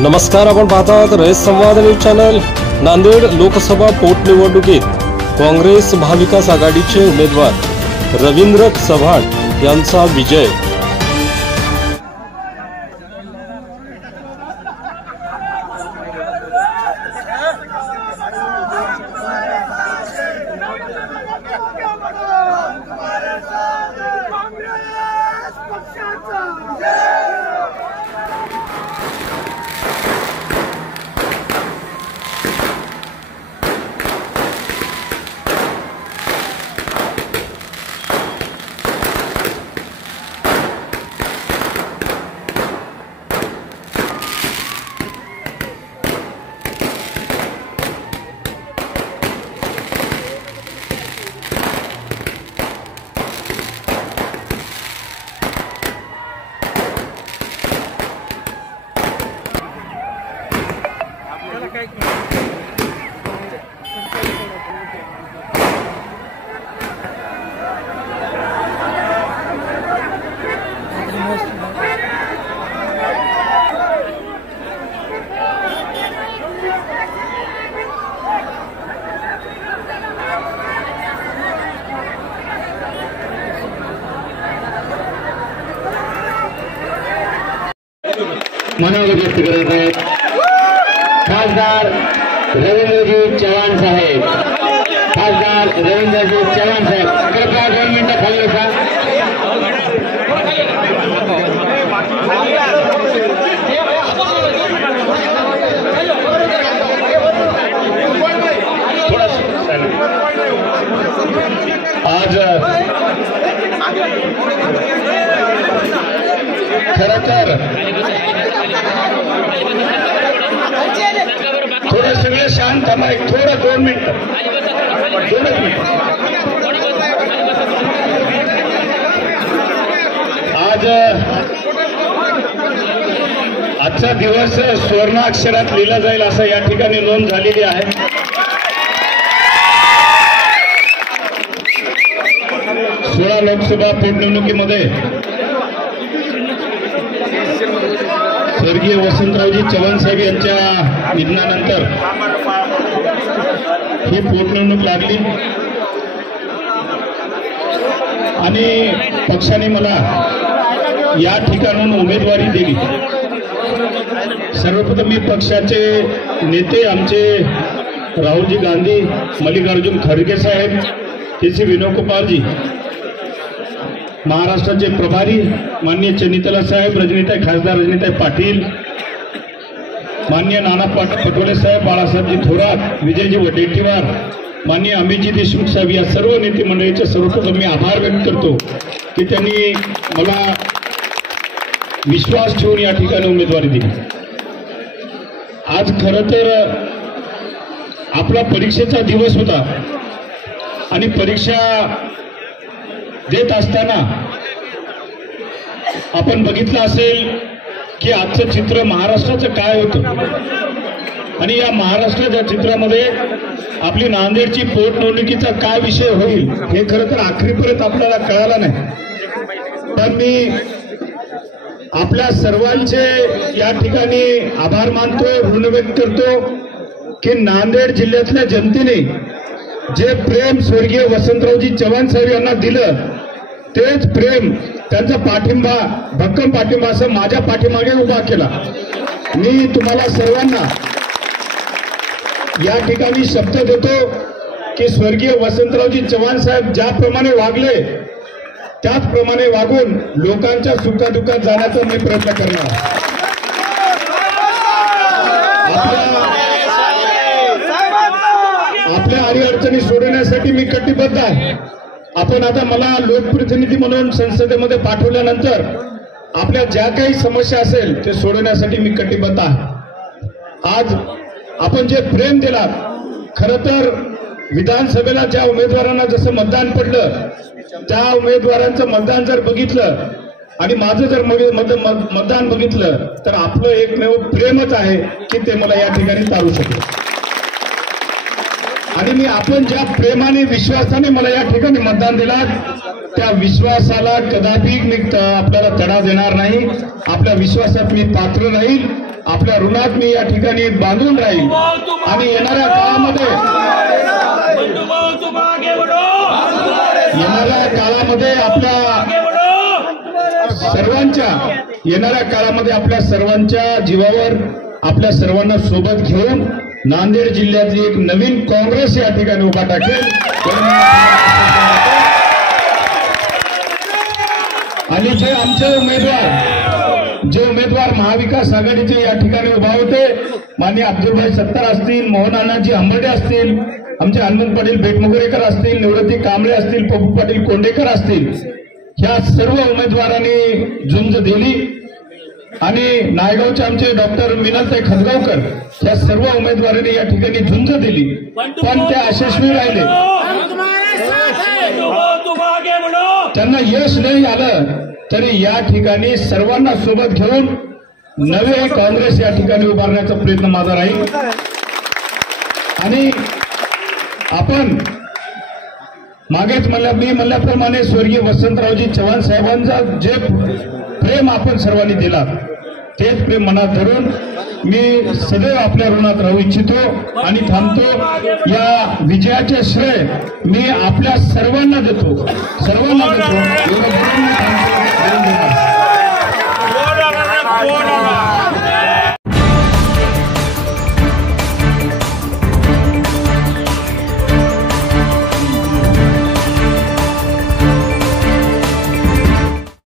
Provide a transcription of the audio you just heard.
नमस्कार, आपण पाहतात रयत संवाद न्यूज चॅनल। नांदेड लोकसभा पोटनिवडणुकीत काँग्रेस महाविकास आघाडीचे उमेदवार रवींद्र चव्हाण यांचा विजय। मनोगत व्यक्त करत आहेत खासदार रवींद्रजी चव्हाण साहेब। खासदार रवींद्रजी चव्हाण साहेब, कृपया 2 मिनिटं खाली बसा। आज खरं तर थोडं सगळे शांत थांबा, थोडं 2 मिनिटं, 2 मिनिट। आजचा दिवस सुवर्ण अक्षरात लिहिला जाईल असं या ठिकाणी नोंद झालेली आहे। सोळा लोकसभा पोटनिवडणुकीमध्ये स्वर्गीय वसंतरावजी चव्हाण साहेब यांच्या निधनानंतर ही पोटनिवडणूक लागली आणि पक्षाने मला या ठिकाणून उमेदवारी दिली। सर्वप्रथम मी पक्षाचे नेते आमचे राहुलजी गांधी, मल्लिकार्जुन खरगे साहेब, के.सी. वेणुगोपालजी, महाराष्ट्राचे प्रभारी माननीय चनितला साहेब, रजनीताई खासदार रजनीताई पाटील, माननीय नाना पटोले साहेब, बाळासाहेबजी थोरात, विजयजी वडेट्टीवार, माननीय अमितजी देशमुख साहेब, या सर्व नेते मंडळीचे सर्वप्रथम मी आभार व्यक्त करतो की त्यांनी मला विश्वास ठेवून या ठिकाणी उमेदवारी दिली। आज खरं तर आपला परीक्षेचा दिवस होता आणि परीक्षा देत असताना आपण बघितलं असेल की आजचं चित्र महाराष्ट्राचं काय होतं आणि या महाराष्ट्राच्या चित्रामध्ये आपली नांदेडची पोटनिवडणुकीचा काय विषय होईल हे खरं तर आखरीपर्यंत आपल्याला कळालं नाही। पण मी आपल्या सर्वांचे या ठिकाणी आभार मानतो, ऋण व्यक्त करतो की नांदेड जिल्ह्यातल्या जनतेने जे प्रेम स्वर्गीय वसंतरावजी चव्हाण साहेब यांना दिलं, तेच प्रेम, त्यांचा पाठिंबा, भक्कम पाठिंबा असं माझ्या पाठीमागे उभा केला। मी तुम्हाला सर्वांना या ठिकाणी शब्द देतो की स्वर्गीय वसंतरावजी चव्हाण साहेब ज्याप्रमाणे वागले त्याचप्रमाणे वागून लोकांच्या सुखादुःखात जाण्याचा मी प्रयत्न करणार। आपल्या अडीअडचणी सोडवण्यासाठी मी कटिबद्ध आहे। आपण आता मला लोकप्रतिनिधी म्हणून संसदेमध्ये पाठवल्यानंतर आपल्या ज्या काही समस्या असेल ते सोडवण्यासाठी मी कटिबद्ध आहे। आज आपण जे प्रेम दिला, खरं तर विधानसभेला ज्या उमेदवारांना जसं मतदान पडलं त्या उमेदवारांचं मतदान जर बघितलं आणि माझं जर मतदान बघितलं तर आपलं एकमेव प्रेमच आहे की ते मला या ठिकाणी तारू शकलं। आणि मी आपण ज्या प्रेमाने विश्वासाने मला या ठिकाणी मतदान दिला त्या विश्वासाला कदापि मी आपल्याला तडा देणार नाही। आपल्या विश्वासात मी पात्र राहील। आपल्या ऋणात मी या ठिकाणी बांधून राहील आणि येणाऱ्या काळामध्ये आपल्या सर्वांच्या जीवावर आपल्या सर्वांना सोबत घेऊन नांदेड जिल्ह्यातली एक नवीन काँग्रेस या ठिकाणी उभा टाकेल आणि जे आमचे उमेदवार महाविकास आघाडीचे या ठिकाणी उभा होते माननीय अब्दुलभाई सत्तार असतील, मोहन अण्णाजी आंबर्डे असतील, आमचे आनंद पाटील बेटमुगरेकर असतील, निवृत्ती कांबळे असतील, पप्पू पाटील कोंडेकर असतील, ह्या सर्व उमेदवारांनी झुंज दिली आणि नायगावचे आमचे डॉक्टर मिनलताई खतगावकर ह्या सर्व उमेदवारांनी या ठिकाणी झुंज दिली पण ते यशस्वी राहिले. त्यांना यश नाही आलं तरी या ठिकाणी सर्वांना सोबत घेऊन नवे काँग्रेस या ठिकाणी उभारण्याचा प्रयत्न माझा राहील. आणि आपण मागेच मी म्हणल्याप्रमाणे स्वर्गीय वसंतरावजी चव्हाण साहेबांचा जे प्रेम आपण सर्वांनी दिला तेच प्रेम मनात धरून मी सदैव आपल्या ऋणात राहू इच्छितो आणि थांबतो. या विजयाचे श्रेय मी आपल्या सर्वांना देतो. एवढं बोलून मी थांबतो.